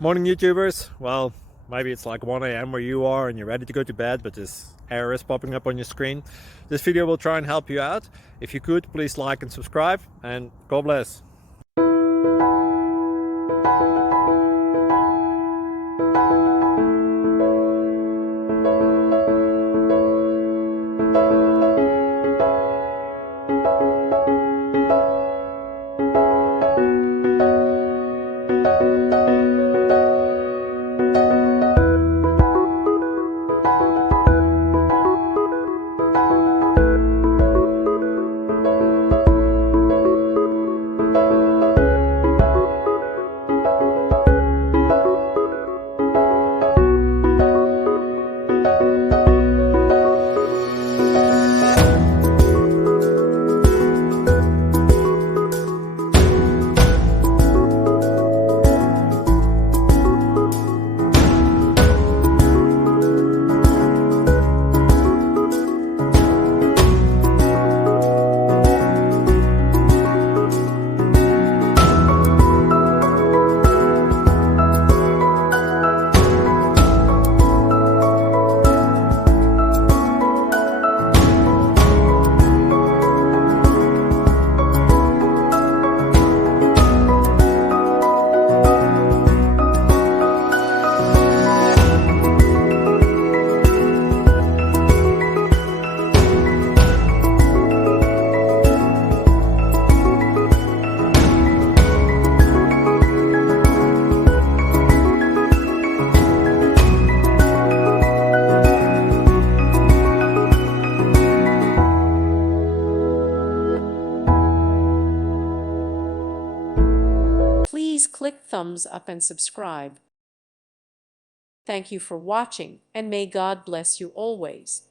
Morning, YouTubers. Well, maybe it's like 1 a.m. where you are and you're ready to go to bed, but this error is popping up on your screen. This video will try and help you out. If you could, please like and subscribe, and God bless. Please click thumbs up and subscribe. Thank you for watching, and may God bless you always.